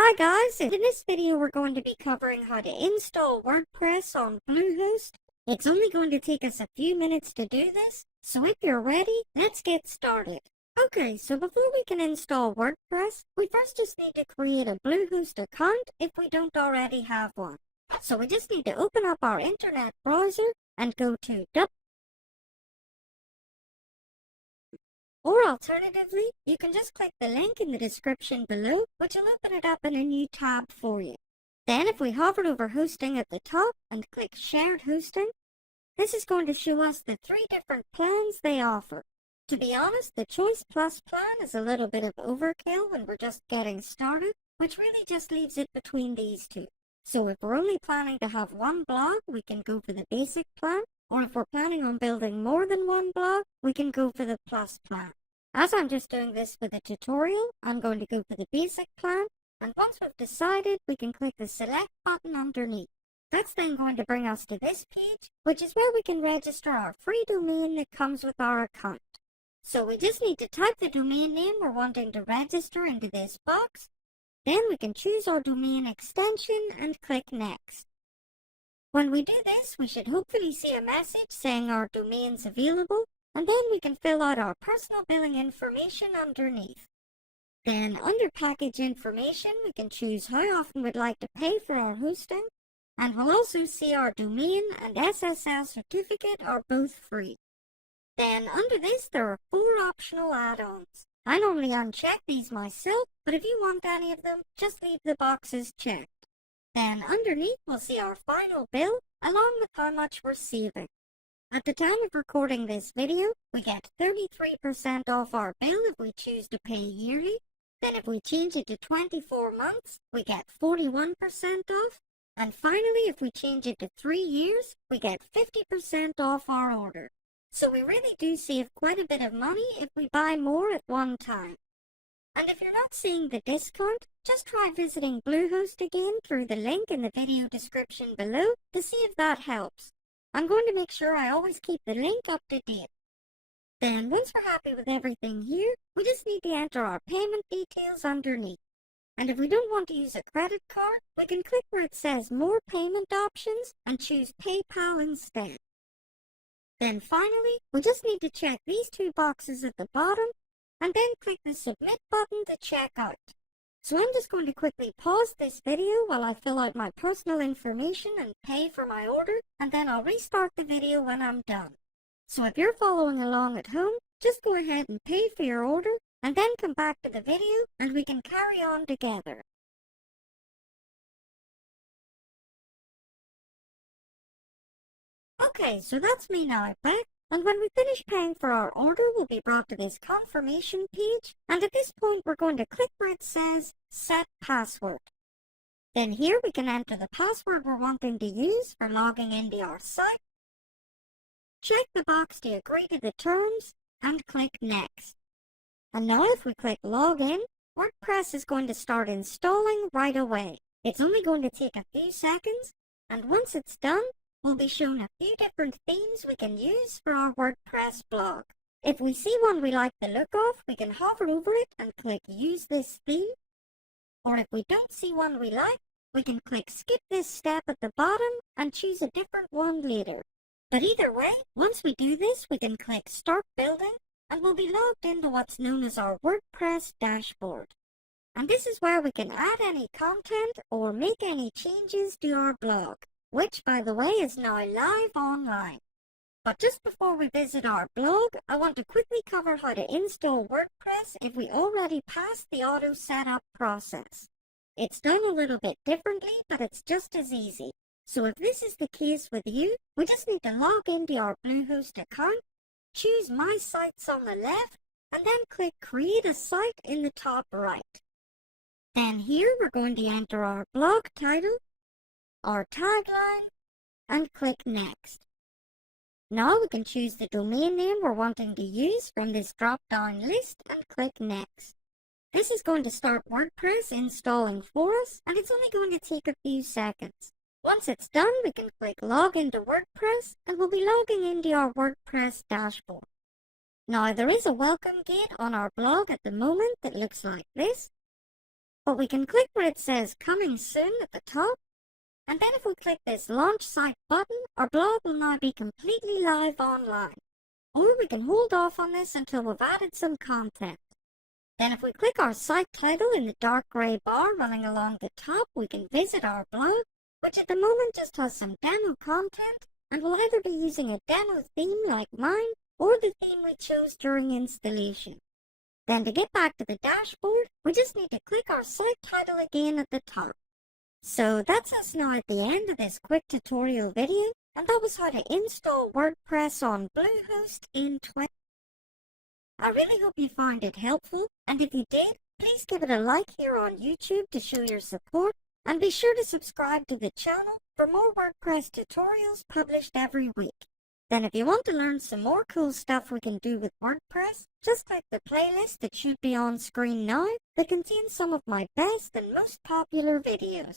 Hi guys, in this video we're going to be covering how to install WordPress on Bluehost. It's only going to take us a few minutes to do this, so if you're ready, let's get started. Okay, so before we can install WordPress, we first just need to create a Bluehost account if we don't already have one. So we just need to open up our internet browser and go to or alternatively, you can just click the link in the description below, which will open it up in a new tab for you. Then if we hover over hosting at the top and click shared hosting, this is going to show us the 3 different plans they offer. To be honest, the Choice Plus plan is a little bit of overkill when we're just getting started, which really just leaves it between these two. So if we're only planning to have one blog, we can go for the basic plan, or if we're planning on building more than one blog, we can go for the Plus plan. As I'm just doing this for the tutorial, I'm going to go for the basic plan, and once we've decided, we can click the select button underneath. That's then going to bring us to this page, which is where we can register our free domain that comes with our account. So we just need to type the domain name we're wanting to register into this box. Then we can choose our domain extension and click next. When we do this, we should hopefully see a message saying our domain's available, and then we can fill out our personal billing information underneath. Then under package information, we can choose how often we'd like to pay for our hosting, and we'll also see our domain and SSL certificate are both free. Then under this, there are 4 optional add-ons. I normally uncheck these myself, but if you want any of them, just leave the boxes checked. Then underneath, we'll see our final bill, along with how much we're saving. At the time of recording this video, we get 33% off our bill if we choose to pay yearly. Then if we change it to 24 months, we get 41% off. And finally, if we change it to 3 years, we get 50% off our order. So we really do save quite a bit of money if we buy more at one time. And if you're not seeing the discount, just try visiting Bluehost again through the link in the video description below to see if that helps. I'm going to make sure I always keep the link up to date. Then once we're happy with everything here, we just need to enter our payment details underneath. And if we don't want to use a credit card, we can click where it says More Payment Options and choose PayPal instead. Then finally, we just need to check these 2 boxes at the bottom and then click the Submit button to check out. So I'm just going to quickly pause this video while I fill out my personal information and pay for my order, and then I'll restart the video when I'm done. So if you're following along at home, just go ahead and pay for your order, and then come back to the video and we can carry on together. Okay, so that's me now back. And when we finish paying for our order, we'll be brought to this confirmation page, and at this point we're going to click where it says Set Password. Then here we can enter the password we're wanting to use for logging into our site. Check the box to agree to the terms, and click Next. And now if we click Login, WordPress is going to start installing right away. It's only going to take a few seconds, and once it's done, we'll be shown a few different themes we can use for our WordPress blog. If we see one we like the look of, we can hover over it and click Use this theme. Or if we don't see one we like, we can click Skip this step at the bottom and choose a different one later. But either way, once we do this, we can click Start Building and we'll be logged into what's known as our WordPress dashboard. And this is where we can add any content or make any changes to our blog, which, by the way, is now live online. But just before we visit our blog, I want to quickly cover how to install WordPress if we already passed the auto setup process. It's done a little bit differently, but it's just as easy. So if this is the case with you, we just need to log into our Bluehost account, choose My Sites on the left, and then click Create a Site in the top right. Then here we're going to enter our blog title, our tagline, and click Next. Now we can choose the domain name we're wanting to use from this drop-down list and click Next. This is going to start WordPress installing for us, and it's only going to take a few seconds. Once it's done, we can click Log into WordPress, and we'll be logging into our WordPress dashboard. Now there is a welcome gate on our blog at the moment that looks like this. But we can click where it says coming soon at the top, and then if we click this launch site button, our blog will now be completely live online. Or we can hold off on this until we've added some content. Then if we click our site title in the dark grey bar running along the top, we can visit our blog, which at the moment just has some demo content, and will either be using a demo theme like mine, or the theme we chose during installation. Then to get back to the dashboard, we just need to click our site title again at the top. So that's us now at the end of this quick tutorial video, and that was how to install WordPress on Bluehost in 20. I really hope you found it helpful, and if you did, please give it a like here on YouTube to show your support, and be sure to subscribe to the channel for more WordPress tutorials published every week. Then if you want to learn some more cool stuff we can do with WordPress, just click the playlist that should be on screen now that contains some of my best and most popular videos.